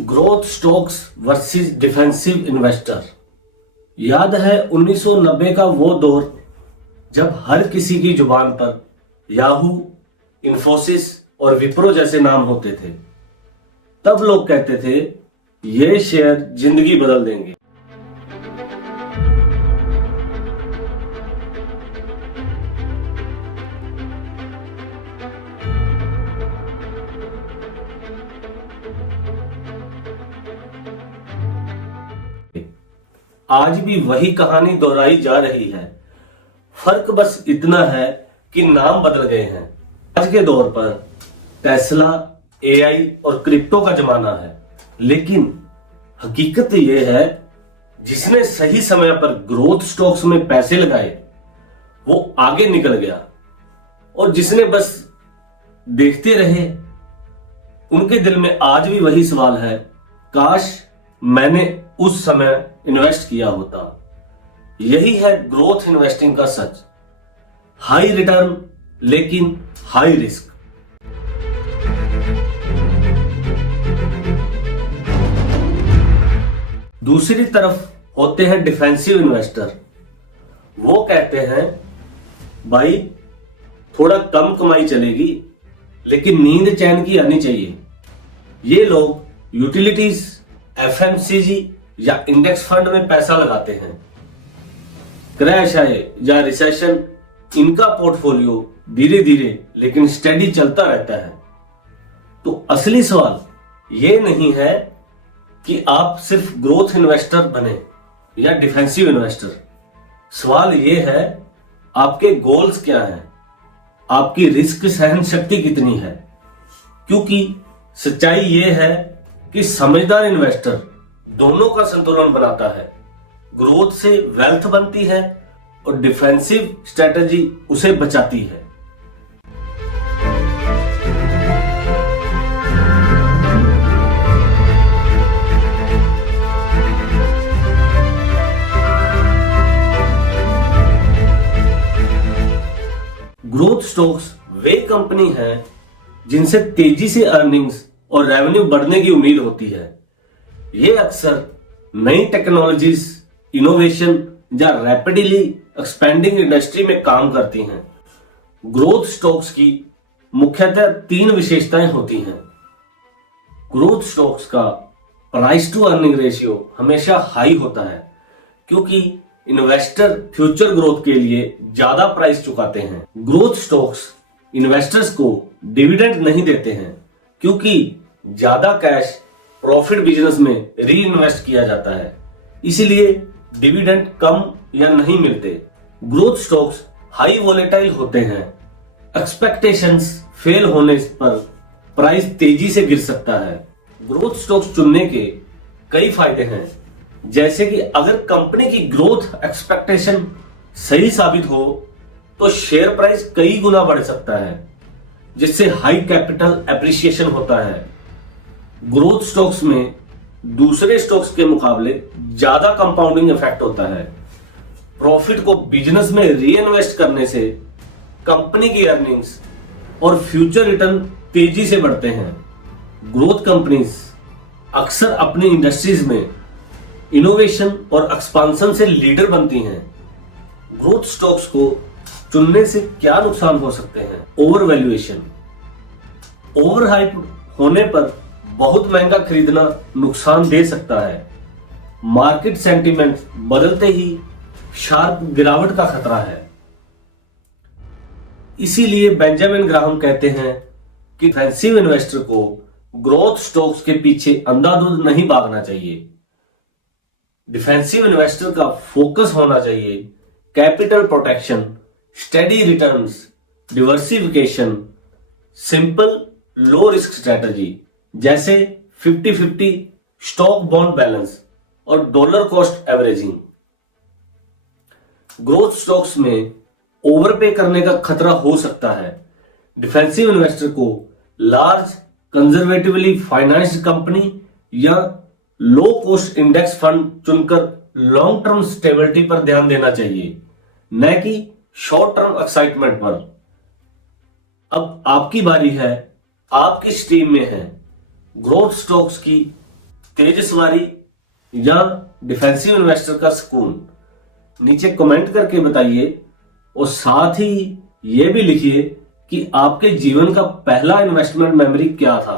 Growth stocks versus defensive investor. याद है 1990 का वो दौर जब हर किसी की जुबान पर याहू, इन्फोसिस और विप्रो जैसे नाम होते थे। तब लोग कहते थे ये शेयर जिंदगी बदल देंगे। आज भी वही कहानी दोहराई जा रही है। फर्क बस इतना है कि नाम बदल गए हैं। आज के दौर पर टेस्ला, एआई और क्रिप्टो का जमाना है, लेकिन हकीकत यह है जिसने सही समय पर ग्रोथ स्टॉक्स में पैसे लगाए वो आगे निकल गया, और जिसने बस देखते रहे उनके दिल में आज भी वही सवाल है, काश मैंने उस समय इन्वेस्ट किया होता। यही है ग्रोथ इन्वेस्टिंग का सच। हाई रिटर्न लेकिन हाई रिस्क। दूसरी तरफ होते हैं डिफेंसिव इन्वेस्टर। वो कहते हैं भाई थोड़ा कम कमाई चलेगी लेकिन नींद चैन की आनी चाहिए। ये लोग यूटिलिटीज, एफएमसीजी या इंडेक्स फंड में पैसा लगाते हैं। क्रैश आए या रिसेशन, इनका पोर्टफोलियो धीरे धीरे लेकिन स्टेडी चलता रहता है। तो असली सवाल ये नहीं है कि आप सिर्फ ग्रोथ इन्वेस्टर बने या डिफेंसिव इन्वेस्टर। सवाल ये है आपके गोल्स क्या हैं, आपकी रिस्क सहन शक्ति कितनी है। क्योंकि सच्चाई ये है कि समझदार इन्वेस्टर दोनों का संतुलन बनाता है। ग्रोथ से वेल्थ बनती है और डिफेंसिव स्ट्रेटजी उसे बचाती है। ग्रोथ स्टॉक्स वे कंपनी है जिनसे तेजी से अर्निंग्स और रेवेन्यू बढ़ने की उम्मीद होती है। ये अक्सर नई टेक्नोलॉजीज, इनोवेशन या रैपिडली एक्सपेंडिंग इंडस्ट्री में काम करती हैं। ग्रोथ स्टॉक्स की मुख्यतः 3 विशेषताएं होती हैं। ग्रोथ स्टॉक्स का प्राइस टू अर्निंग रेशियो हमेशा हाई होता है, क्योंकि इन्वेस्टर फ्यूचर ग्रोथ के लिए ज्यादा प्राइस चुकाते हैं। ग्रोथ स्टॉक्स इन्वेस्टर्स को डिविडेंड नहीं देते हैं, क्योंकि ज्यादा कैश प्रॉफिट बिजनेस में री इन्वेस्ट किया जाता है, इसलिए डिविडेंड कम या नहीं मिलते। ग्रोथ स्टॉक्स हाई वोलेटाइल होते हैं। एक्सपेक्टेशंस फेल होने पर प्राइस तेजी से गिर सकता है। ग्रोथ स्टॉक्स चुनने के कई फायदे हैं, जैसे कि अगर कंपनी की ग्रोथ एक्सपेक्टेशन सही साबित हो तो शेयर प्राइस कई गुना बढ़ सकता है, जिससे हाई कैपिटल एप्रिसिएशन होता है। ग्रोथ स्टॉक्स में दूसरे स्टॉक्स के मुकाबले ज्यादा कंपाउंडिंग इफेक्ट होता है। प्रॉफिट को बिजनेस में री इन्वेस्ट करने से कंपनी की अर्निंग्स और फ्यूचर रिटर्न तेजी से बढ़ते हैं। ग्रोथ कंपनीज अक्सर अपनी इंडस्ट्रीज में इनोवेशन और एक्सपांशन से लीडर बनती हैं। ग्रोथ स्टॉक्स को चुनने से क्या नुकसान हो सकते हैं? Over valuation. ओवर हाइप होने पर बहुत महंगा खरीदना नुकसान दे सकता है। मार्केट सेंटीमेंट बदलते ही शार्प गिरावट का खतरा है। इसीलिए बेंजामिन ग्राहम कहते हैं कि डिफेंसिव इन्वेस्टर को ग्रोथ स्टॉक्स के पीछे अंधाधुंध नहीं भागना चाहिए। डिफेंसिव इन्वेस्टर का फोकस होना चाहिए capital protection, steady returns, diversification, simple low risk strategy जैसे 50-50 स्टॉक बॉन्ड बैलेंस और dollar cost averaging. Growth stocks में ओवरपे करने का खतरा हो सकता है। डिफेंसिव इन्वेस्टर को लार्ज कंजर्वेटिवली फाइनेंस्ड कंपनी या लो कॉस्ट इंडेक्स फंड चुनकर लॉन्ग टर्म स्टेबिलिटी पर ध्यान देना चाहिए, न कि शॉर्ट टर्म एक्साइटमेंट पर। अब आपकी बारी है, आप किस टीम में हैं? ग्रोथ स्टॉक्स की तेज सवारी या डिफेंसिव इन्वेस्टर का सुकून? नीचे कमेंट करके बताइए और साथ ही यह भी लिखिए कि आपके जीवन का पहला इन्वेस्टमेंट मेमोरी क्या था।